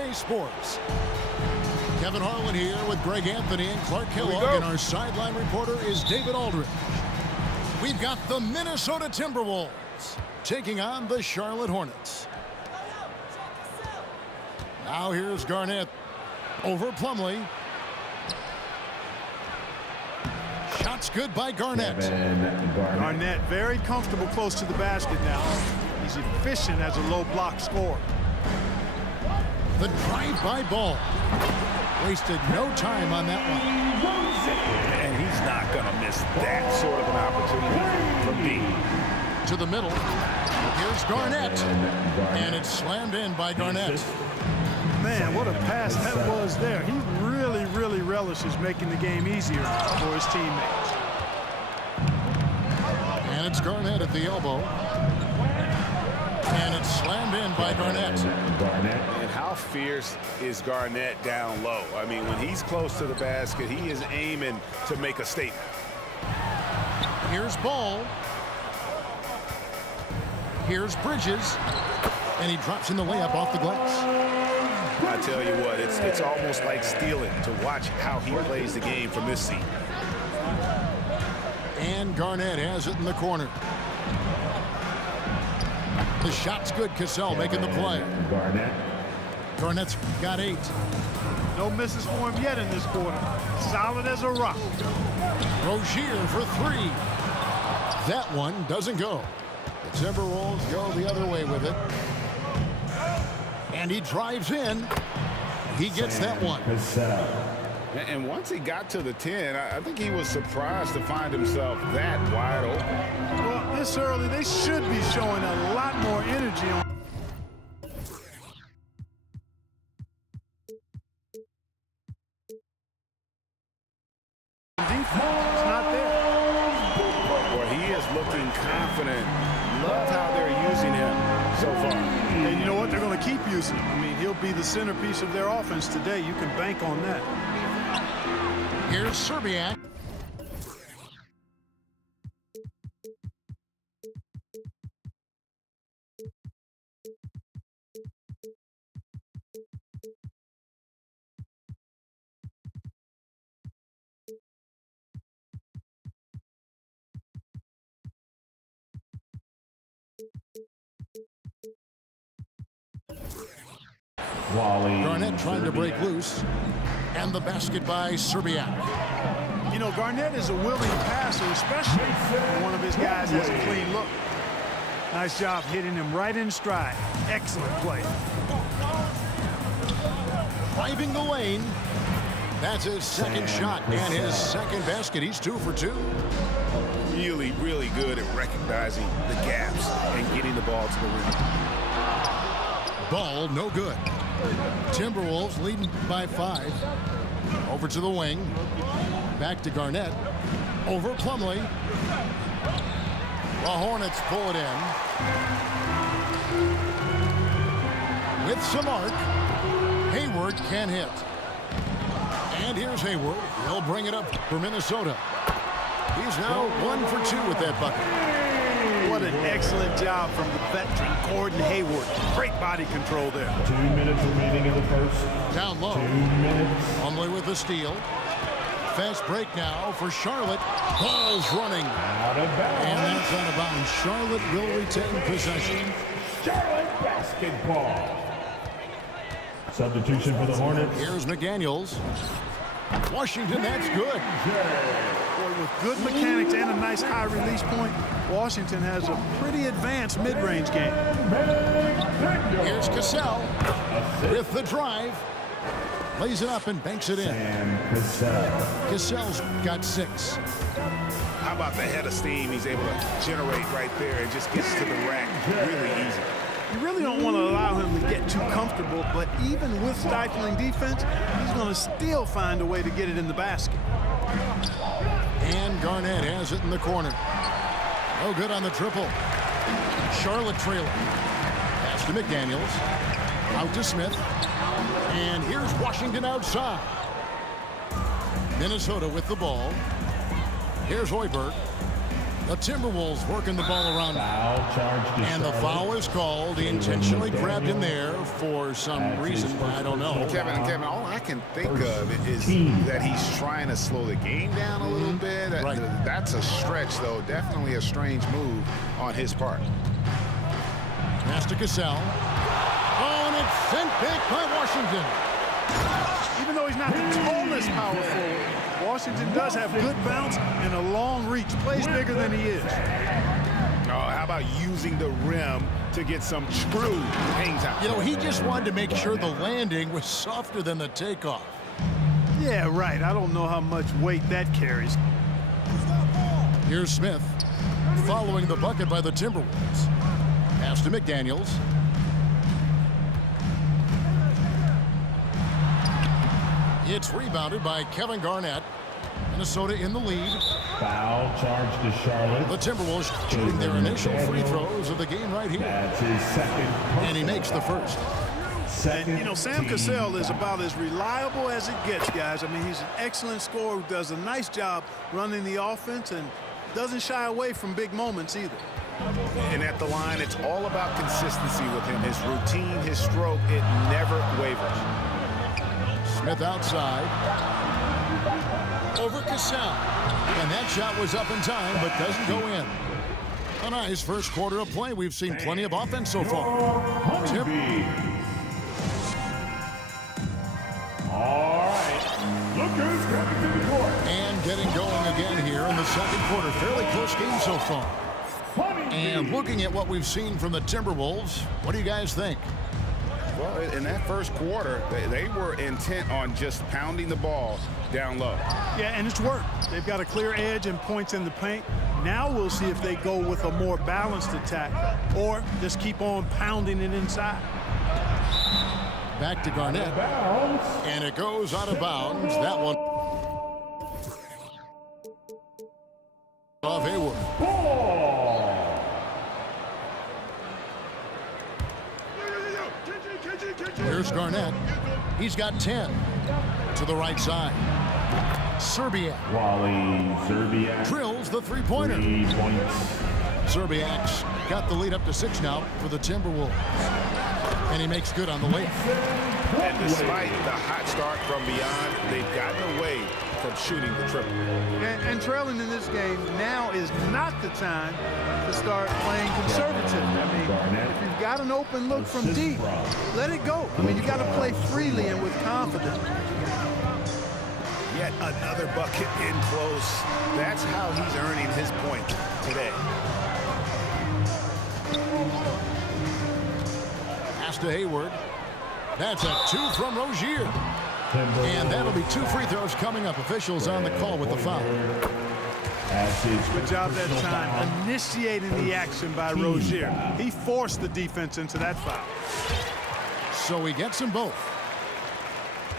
2K Sports. Kevin Harlan here with Greg Anthony and Clark Kellogg, and our sideline reporter is David Aldridge. We've got the Minnesota Timberwolves taking on the Charlotte Hornets. Now here's Garnett over Plumlee. Shots good by Garnett. Garnett very comfortable close to the basket now. He's efficient as a low block scorer. The drive-by ball. Wasted no time on that one. And he's not going to miss that sort of an opportunity from deep. To the middle. Here's Garnett. And it's slammed in by Garnett. Man, what a pass that was there. He really relishes making the game easier for his teammates. And it's Garnett at the elbow. And it's slammed in by Garnett. And how fierce is Garnett down low? I mean, when he's close to the basket, he is aiming to make a statement. Here's Ball. Here's Bridges. And he drops in the layup off the glass. I tell you what, it's almost like stealing to watch how he plays the game from this seat. And Garnett has it in the corner. The shot's good. Cassell making the play. Garnett's got 8. No misses for him yet in this quarter. Solid as a rock. Rozier for 3. That one doesn't go. The Timberwolves go the other way with it. And he drives in. He gets that one. And once he got to the 10, I think he was surprised to find himself that wide open. Well, this early, they should be showing a lot more energy on defense. It's not there. Where he is looking confident. Love how they're using him so far. And you know what? They're going to keep using him. I mean, he'll be the centerpiece of their offense today. You can bank on that. Here's Serbiak. Garnett trying to break loose. And the basket by Serbiak. You know, Garnett is a willing passer, especially when one of his guys has a clean look. Nice job hitting him right in stride. Excellent play. Driving the lane. That's his second shot and his second basket. He's 2 for 2. Really good at recognizing the gaps and getting the ball to the rim. Ball no good. Timberwolves leading by 5. Over to the wing. Back to Garnett. Over Plumlee. The Hornets pull it in. With some arc. Hayward can hit. And here's Hayward. He'll bring it up for Minnesota. He's now 1 for 2 with that bucket. What an excellent job from the veteran, Gordon Hayward. Great body control there. 2 minutes remaining in the first. Down low. 2 minutes. Plumlee with the steal. Fast break now for Charlotte. Ball's running. Out of bounds. And that's out of bounds. Charlotte will retain possession. Charlotte basketball. Substitution for the Hornets. Here's McDaniels. Washington, that's good. Boy, with good mechanics and a nice high release point, Washington has a pretty advanced mid-range game. Here's Cassell with the drive. Lays it up and banks it in. Cassell's got 6. How about the head of steam he's able to generate right there and just gets to the rack really easy. You really don't want to allow him to get too comfortable, but even with stifling defense, he's going to still find a way to get it in the basket. And Garnett has it in the corner. No good on the triple. Charlotte trailing. Pass to McDaniels. Out to Smith. And here's Washington outside. Minnesota with the ball. Here's Hoiberg. The Timberwolves working the ball around. Foul charge to And the foul is called. He intentionally grabbed him there for some reason. I don't know. Kevin, all I can think of is that he's trying to slow the game down a little bit. Right. That's a stretch, though. Definitely a strange move on his part. Pass to Cassell. Oh, and it's sent back by Washington. Even though he's not the tallest power forward, Washington does have good bounce and a long reach. Plays bigger than he is. Oh, how about using the rim to get some true hang time? You know, he just wanted to make sure the landing was softer than the takeoff. Yeah, right. I don't know how much weight that carries. Here's Smith following the bucket by the Timberwolves. Pass to McDaniels. It's rebounded by Kevin Garnett. Minnesota in the lead. Foul charge to Charlotte. The Timberwolves shooting their initial free throws of the game right here. That's his second. And he makes the first. And, you know, Sam Cassell is about as reliable as it gets, guys. I mean, he's an excellent scorer who does a nice job running the offense and doesn't shy away from big moments either. And at the line, it's all about consistency with him. His routine, his stroke, it never wavers. Smith outside. Over Cassell. And that shot was up in time, but doesn't go in. A nice first quarter of play. We've seen plenty of offense so far. Tip. All right. Look who's coming to the court. And getting going again here in the second quarter. Fairly close game so far. And looking at what we've seen from the Timberwolves, what do you guys think? Well, in that first quarter, they were intent on just pounding the ball down low. Yeah, and it's worked. They've got a clear edge and points in the paint. Now we'll see if they go with a more balanced attack or just keep on pounding it inside. Back to Garnett. And it goes out of bounds. That one off Hayward. Here's Garnett. He's got 10 to the right side. Serbiak. Wally Serbiak. Drills the three-pointer. 3 points. Serbiak's got the lead up to 6 now for the Timberwolves. And he makes good on the layup. And despite the hot start from beyond, they've gotten away from shooting the triple. And trailing in this game now is not the time to start playing conservative. I mean, if you've got an open look from deep, let it go. I mean, you got to play freely and with confidence. Yet another bucket in close. That's how he's earning his point today. Pass to Hayward. That's a 2 from Rozier. And that'll be 2 free throws coming up. Officials on the call with the foul. Good job that time initiating the action by Rozier. He forced the defense into that foul. So he gets them both.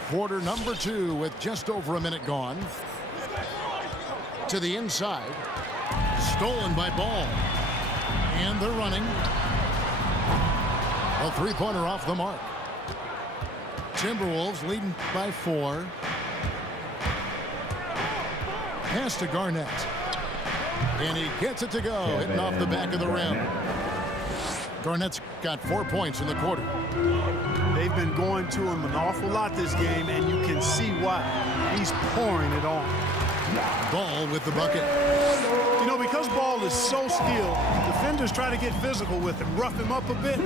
Quarter number 2 with just over a minute gone. To the inside. Stolen by Ball. And they're running. A three-pointer off the mark. Timberwolves leading by 4. Pass to Garnett. And he gets it to go, hitting off the back of the rim. Garnett's got 4 points in the quarter. They've been going to him an awful lot this game, and you can see why. He's pouring it on. Ball with the bucket. You know, because Ball is so skilled, defenders try to get physical with him, rough him up a bit,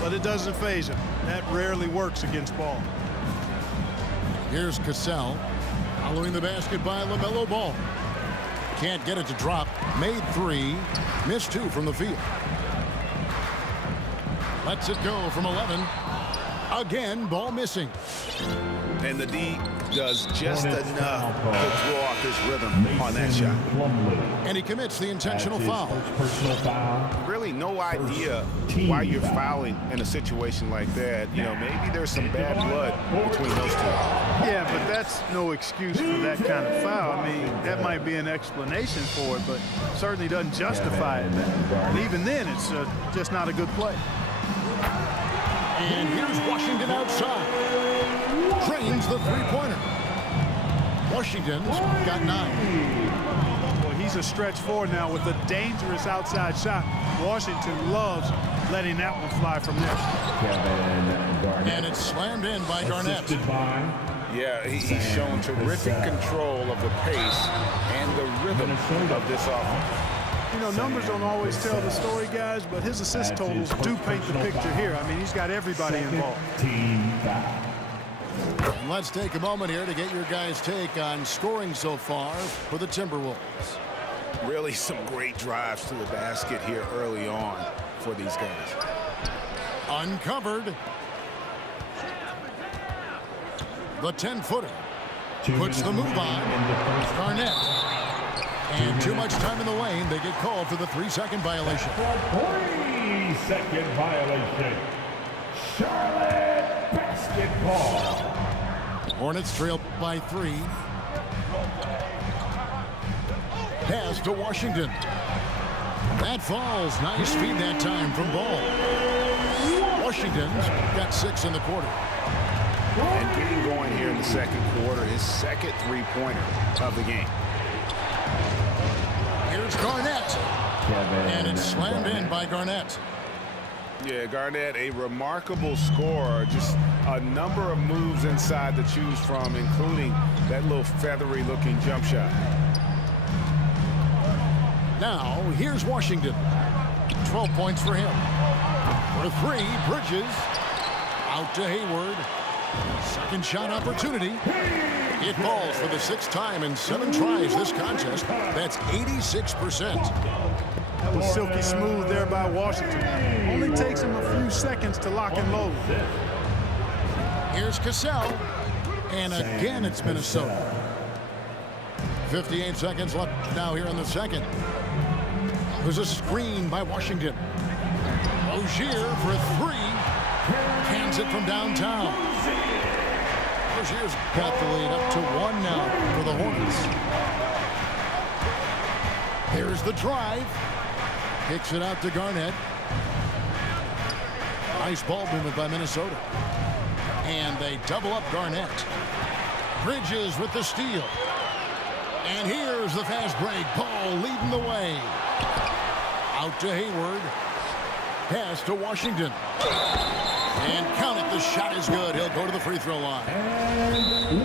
but it doesn't faze him. That rarely works against Ball. Here's Cassell. Following the basket by LaMelo Ball. Can't get it to drop. Made 3. Missed 2 from the field. Lets it go from 11. Again, Ball missing. And the D does just enough to throw off his rhythm on that shot. And he commits the intentional foul. Personal foul. Really no idea why you're fouling in a situation like that. You know, maybe there's some bad blood between those two. Yeah, but that's no excuse for that kind of foul. I mean, that might be an explanation for it, but certainly doesn't justify it. And even then, it's just not a good play. And here's Washington outside. Drains the three-pointer. Washington's got 9. Well, he he's a stretch four now with a dangerous outside shot. Washington loves letting that one fly from there. And it's slammed in by Garnett. Yeah, he's shown terrific control of the pace and the rhythm of this offense. You know, numbers don't always tell the story, guys, but his assist totals do paint the picture here. I mean, he's got everybody involved. And let's take a moment here to get your guys' take on scoring so far for the Timberwolves. Really some great drives to the basket here early on for these guys. Uncovered. The 10-footer puts the move on. Garnett. And too much time in the lane. They get called for the 3-second violation. 3-second violation. Charlotte basketball. Hornets trail by 3. Pass to Washington. That falls. Nice feed that time from Ball. Washington's got 6 in the quarter. And getting going here in the second quarter, his second three-pointer of the game. Here's Garnett. And it's slammed in by Garnett. Yeah, Garnett, a remarkable scorer. Just a number of moves inside to choose from, including that little feathery-looking jump shot. Now, here's Washington. 12 points for him. For 3, Bridges. Out to Hayward. Second shot opportunity. It falls for the 6th time in 7 tries this contest. That's 86%. That was silky smooth there by Washington. Only takes him a few seconds to lock and load. Here's Cassell. And again, it's Minnesota. 58 seconds left now here in the second. There's a screen by Washington. Rozier for 3. Hands it from downtown. Rozier's got the lead up to 1 now for the Hornets. Here's the drive. Kicks it out to Garnett. Nice ball movement by Minnesota. And they double up Garnett. Bridges with the steal. And here's the fast break. Ball leading the way. Out to Hayward. Pass to Washington. And count it. The shot is good. He'll go to the free throw line.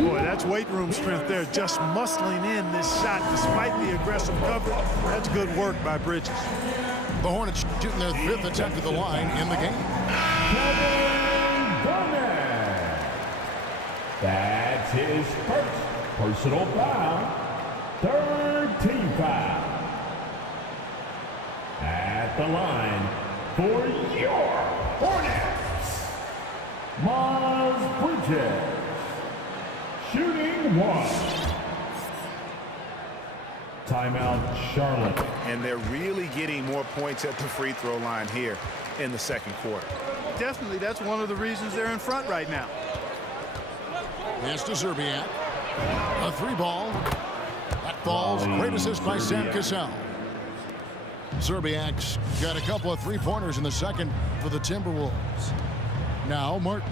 Boy, that's weight room strength there. Just muscling in this shot despite the aggressive cover. That's good work by Bridges. The Hornets shooting their 5th attempt at the line in the game. That's his first personal foul. 3rd team foul. At the line for your Hornets, Miles Bridges, shooting 1. Timeout, Charlotte. And they're really getting more points at the free throw line here in the second quarter. Definitely, that's one of the reasons they're in front right now. Pass to Zerbiak. A 3-ball. That falls. Great assist by Sam Cassell. Zerbiak's got a couple of 3-pointers in the second for the Timberwolves. Now Martin.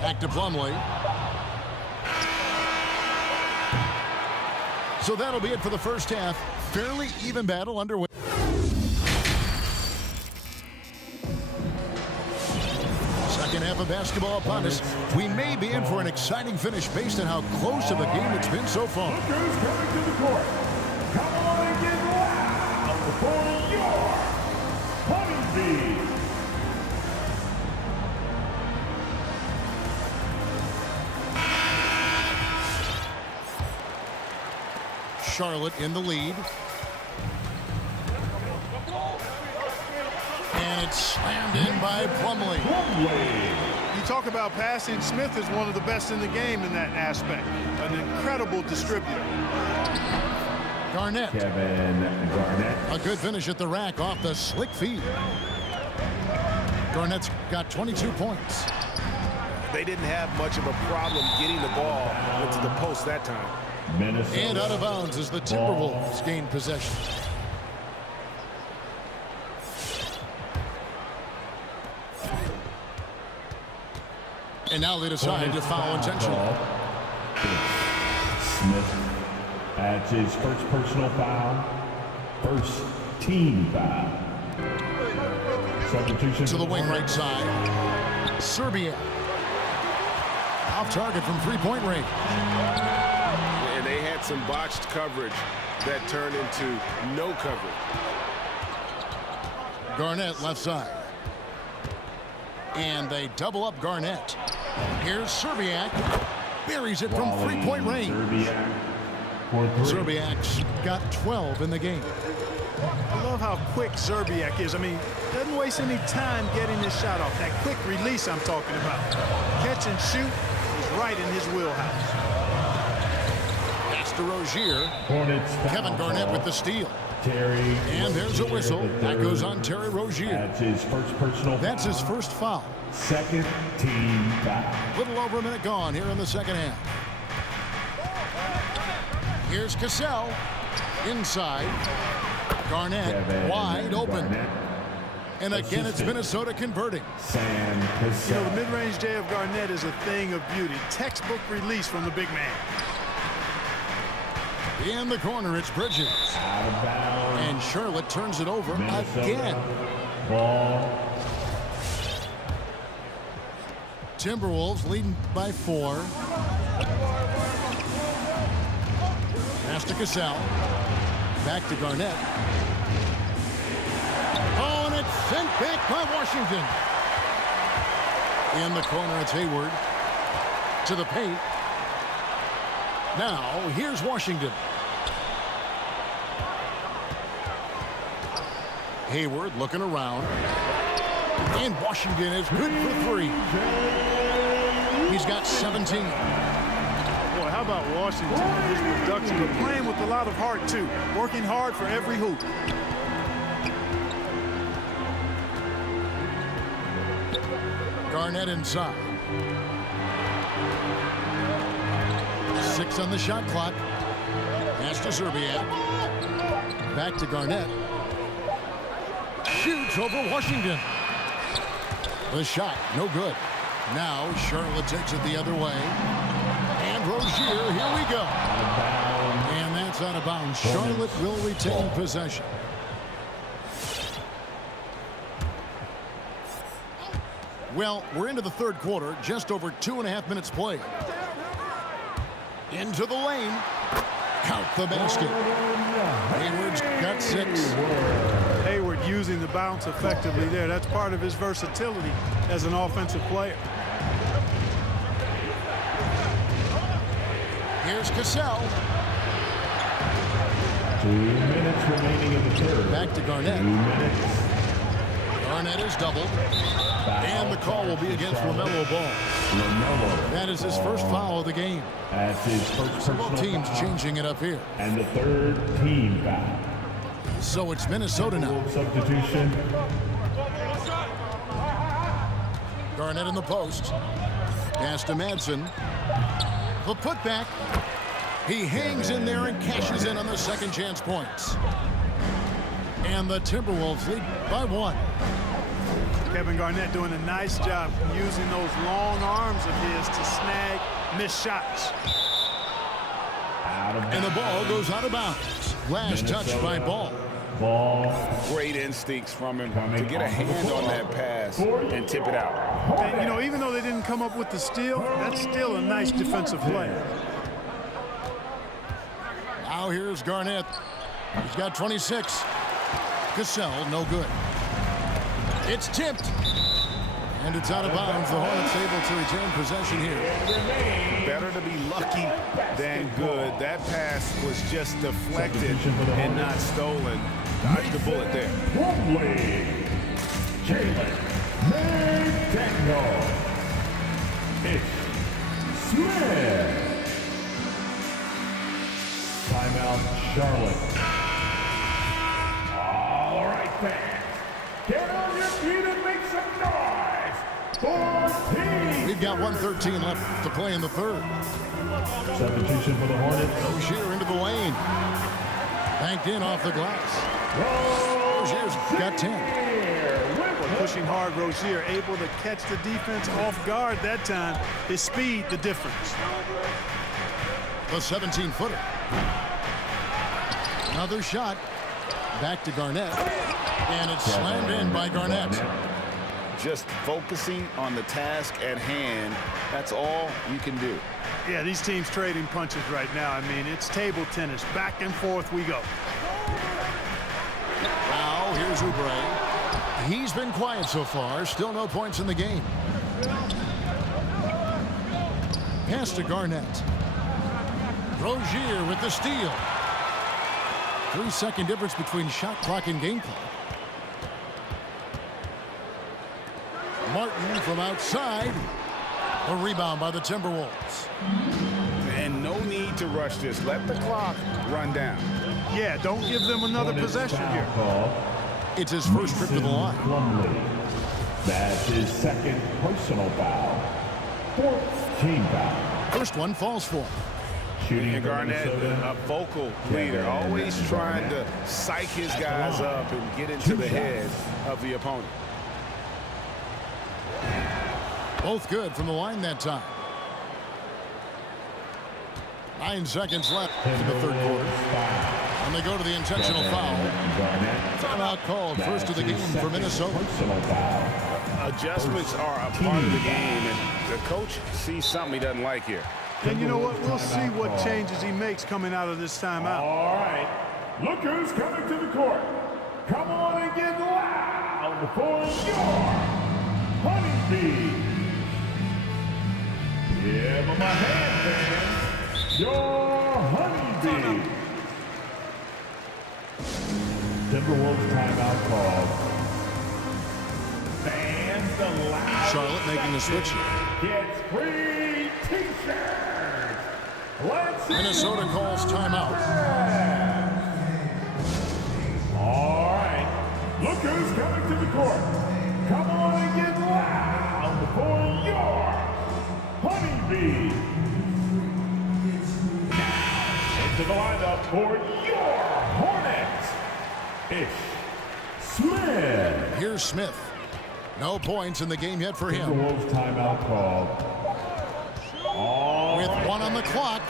Back to Plumlee. So that'll be it for the first half. Fairly even battle underway. Second half of basketball upon us. We may be in for an exciting finish based on how close of a game it's been so far. Lookers coming to the court. Come on and get loud for your Honeybees. Charlotte in the lead. And it's slammed in by Plumlee. You talk about passing. Smith is one of the best in the game in that aspect. An incredible distributor. Garnett. Kevin Garnett. A good finish at the rack off the slick feed. Garnett's got 22 points. They didn't have much of a problem getting the ball into the post that time. Minnesota. And out of bounds as the Timberwolves gain possession. And now they decide to foul intentionally. Smith adds his first personal foul, first team foul. Substitution to the wing right side. Serbia. Off target from three-point range. And they had some botched coverage that turned into no coverage. Garnett left side. And they double up Garnett. Here's Serbiak. Buries it from three-point range. Serbiak's got 12 in the game. I love how quick Throwback is. I mean, doesn't waste any time getting his shot off. That quick release I'm talking about. Catch and shoot is right in his wheelhouse. Pass to Rozier. Hornets. Kevin Garnett with the steal. Terry. And there's a whistle. That goes on Terry Rozier. That's his first personal That's foul. his first foul. Second team foul. Little over a minute gone here in the second half. Here's Cassell. Inside. Garnett wide open. And again, it's Minnesota converting. You know, the mid-range J of Garnett is a thing of beauty. Textbook release from the big man. In the corner, it's Bridges. Out of bounds. And Charlotte turns it over Minnesota. again. Ball. Timberwolves leading by 4. Pass to Cassell. Back to Garnett. Oh, and it's sent back by Washington. In the corner, it's Hayward. To the paint. Now, here's Washington. Hayward looking around. And Washington is good for 3. He's got 17. Boy, how about Washington and his production, but playing with a lot of heart, too. Working hard for every hoop. Garnett inside. 6 on the shot clock. Pass to Serbiak. Back to Garnett. Shoots over Washington. The shot, no good. Now Charlotte takes it the other way. And Rozier, here we go. And that's out of bounds. Charlotte will retain possession. Well, we're into the third quarter, just over 2.5 minutes played. Into the lane. Count the basket. Hayward's got 6. Hayward using the bounce effectively there. That's part of his versatility as an offensive player. Here's Cassell. 2 minutes remaining in the third. Back to Garnett. 2 minutes. Garnett is doubled. And the call will be against LaMelo Ball. That is his first foul of the game. That's his first personal Teams foul. changing it up here. And the third team foul. So it's Minnesota now. Substitution. Garnett in the post. Pass to Madsen. The putback. He hangs in there and cashes in on the second chance points. And the Timberwolves lead by 1. Kevin Garnett doing a nice job using those long arms of his to snag missed shots. And the ball goes out of bounds. Last touch by Ball. Great instincts from him to get a hand on that pass and tip it out. And, you know, even though they didn't come up with the steal, that's still a nice defensive play. Now here's Garnett. He's got 26. Cassell, no good. It's tipped. And it's out of bounds. The Hornets able to retain possession here. Better to be lucky than good. That pass was just deflected and not stolen. Dodged the bullet there. Jalen McDaniel. It's Smith. Timeout, Charlotte. All right, fans. Get on your feet and make some noise for team. We've got 1:13 left to play in the third. Substitution for the Hornets. Rozier into the lane. Banked in off the glass. Rozier's got 10. Pushing hard, Rozier able to catch the defense off guard that time. His speed, the difference. The 17-footer. Another shot. Back to Garnett. And it's slammed in by Garnett. Just focusing on the task at hand. That's all you can do. Yeah, these teams trading punches right now. I mean, it's table tennis. Back and forth we go. Now, here's Oubre. He's been quiet so far. Still no points in the game. Pass to Garnett. Rozier with the steal. 3-second difference between shot clock and game clock. Martin from outside. A rebound by the Timberwolves. And no need to rush this. Let the clock run down. Yeah, don't give them another possession here. It's his first trip to the line. That's his second personal foul. Fourth team foul. First one falls for him. And Garnett, a vocal leader, always trying to psych his guys up and get into the head of the opponent. Both good from the line that time. 9 seconds left in the third quarter. And they go to the intentional foul. Timeout called first of the game for Minnesota. Adjustments are a part of the game, and the coach sees something he doesn't like here. And you know what? We'll see what changes he makes coming out of this timeout. All right. Look who's coming to the court. Come on and get loud for your Honeybee. Give him a hand, fans. Your Honeybee. Timberwolves timeout called. Fans, the loud Charlotte making the switch here. gets free T-shirts. Minnesota calls timeout. All right. Look who's coming to the court. Come on and get loud for your Honeybee. Now, into the lineup for your Hornets. It's Smith. Here's Smith. No points in the game yet for him. Timberwolves timeout called. With one on the clock.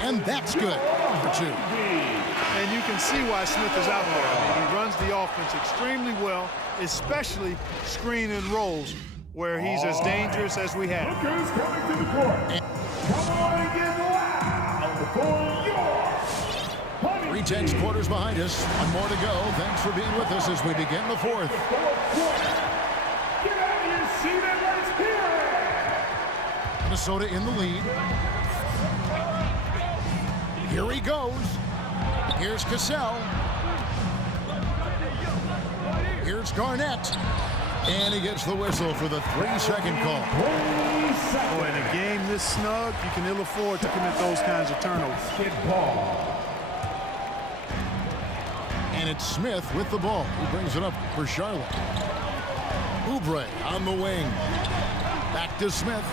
And that's good for 2. And you can see why Smith is out there. I mean, he runs the offense extremely well, especially screen and rolls, where he's as dangerous as we have. Look who's coming to the court. Come on and get loud for your Honeybee. 3-10 quarters behind us. One more to go. Thanks for being with us as we begin the fourth. Get out of your seat and let's hear it. Minnesota in the lead. Here he goes. Here's Cassell. Here's Garnett. And he gets the whistle for the 3-second call. Oh, in a game this snug, you can ill afford to commit those kinds of turnovers. And it's Smith with the ball. He brings it up for Charlotte. Oubre on the wing. Back to Smith.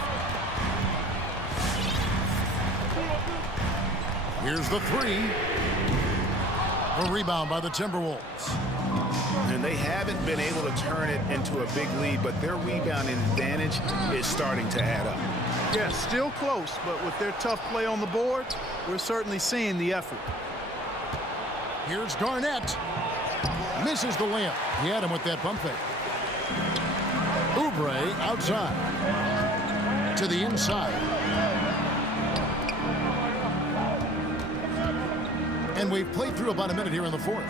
Here's the 3. A rebound by the Timberwolves. And they haven't been able to turn it into a big lead, but their rebounding advantage is starting to add up. Yeah, still close, but with their tough play on the board, we're certainly seeing the effort. Here's Garnett. Misses the layup. He had him with that pump fake. Oubre outside. To the inside. And we've played through about a minute here in the fourth.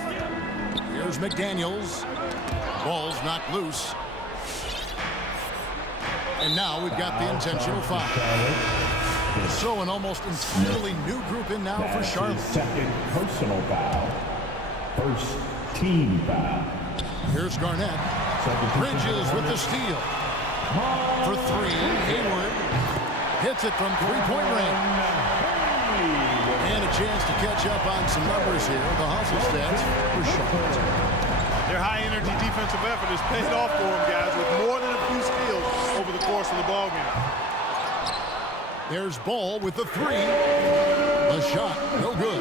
Here's McDaniels. Ball's knocked loose. And now we've got the intentional foul. So an almost entirely new group in now for Charlotte. Second personal foul. First team foul. Here's Garnett. Bridges with the steal. For 3, Hayward hits it from 3-point range. And a chance to catch up on some numbers here. The hustle stats for Charlotte. Their high-energy defensive effort has paid off for them, guys, with more than a few steals over the course of the ballgame. There's Ball with the 3. A shot, no good.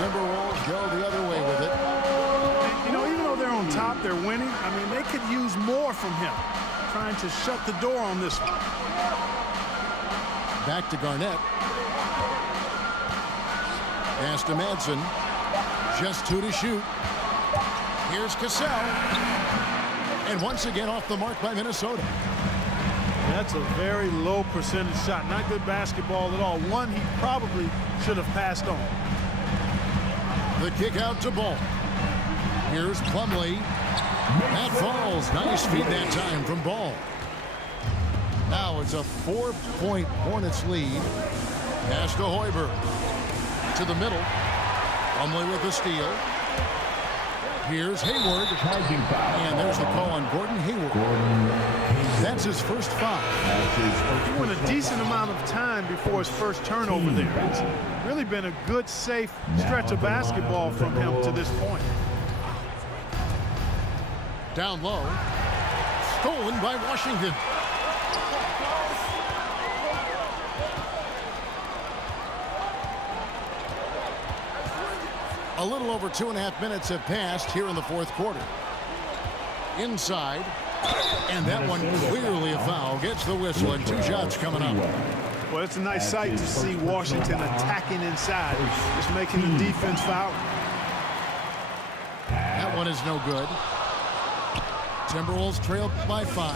Timberwolves go the other way with it. And, you know, even though they're on top, they're winning. I mean, they could use more from him, trying to shut the door on this one. Back to Garnett. Pass to Madsen. Just 2 to shoot. Here's Cassell. And once again off the mark by Minnesota. That's a very low percentage shot. Not good basketball at all. One he probably should have passed on. The kick out to Ball. Here's Plumlee. That falls. Nice feed that time from Ball. Now it's a 4-point Hornets lead. Pass to Hoiberg. To the middle. Plumlee with the steal. Here's Hayward. And there's the call on Gordon Hayward. That's his first foul. He went a decent amount of time before his first turnover there. It's really been a good, safe stretch of basketball from him to this point. Down low. Stolen by Washington. A little over 2.5 minutes have passed here in the fourth quarter. Inside. And that one clearly a foul. Gets the whistle and 2 shots coming up. Well, it's a nice sight to see Washington attacking inside. Just making the defense foul. That one is no good. Timberwolves trailed by 5.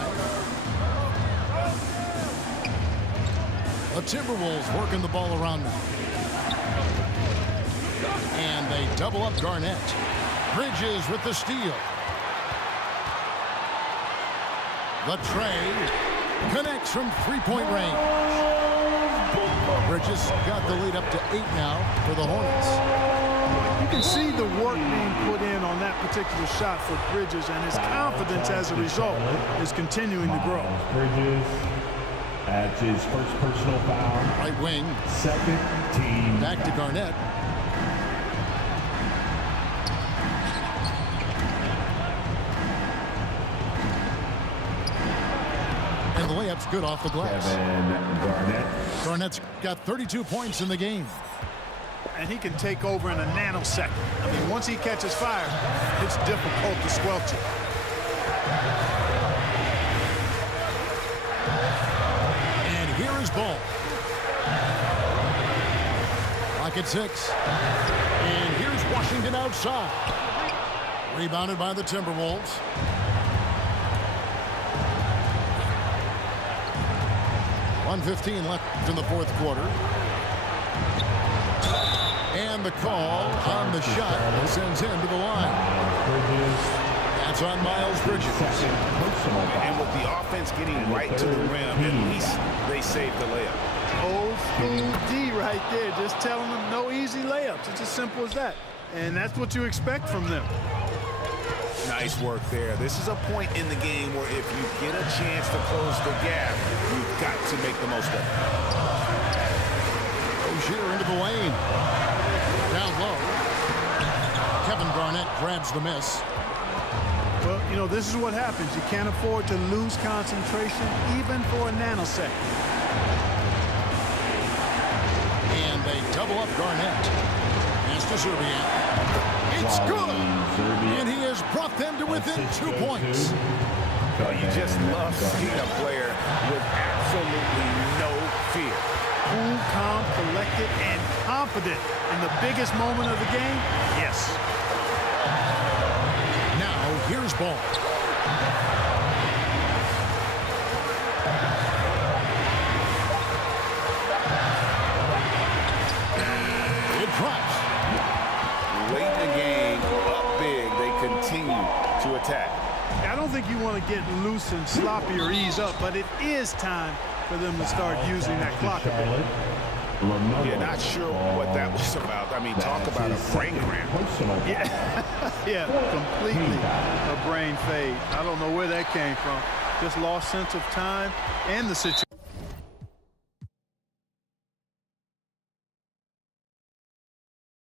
The Timberwolves working the ball around now. And they double up Garnett. Bridges with the steal. The tray connects from 3-point range. Bridges got the lead up to 8 now for the Hornets. You can see the work being put in on that particular shot for Bridges, and his confidence as a result is continuing to grow. Bridges, that's his first personal foul. Right wing. Second team. Back to Garnett. And the layup's good off the glass. Garnett. Garnett's got 32 points in the game. And he can take over in a nanosecond. I mean, once he catches fire, it's difficult to squelch it. And here is Ball. Clock at 6. And here's Washington outside. Rebounded by the Timberwolves. .115 left in the fourth quarter. And the call on the shot sends him to the line. That's on Miles Bridges. And with the offense getting right to the rim, at least they saved the layup. Old school D right there, just telling them no easy layups. It's as simple as that. And that's what you expect from them. Nice work there. This is a point in the game where if you get a chance to close the gap, you've got to make the most of it. Rozier into the lane. Down low. Kevin Garnett grabs the miss. Well, you know, this is what happens. You can't afford to lose concentration even for a nanosecond. And they double up Garnett. Pass to Zerbiak. It's good! And he has brought them to within 2 points. Well, you just love seeing a player with absolutely no fear. Cool, calm, collected, and confident in the biggest moment of the game? Yes. Now, here's Ball. It drops. Late in the game, up big, they continue to attack. I don't think you want to get loose and sloppy or ease up, but it is time for them to start using that clock a bit. Yeah, not sure what that was about. I mean, talk about a brain cramp. Yeah, completely a brain fade. I don't know where that came from. Just lost sense of time and the situation.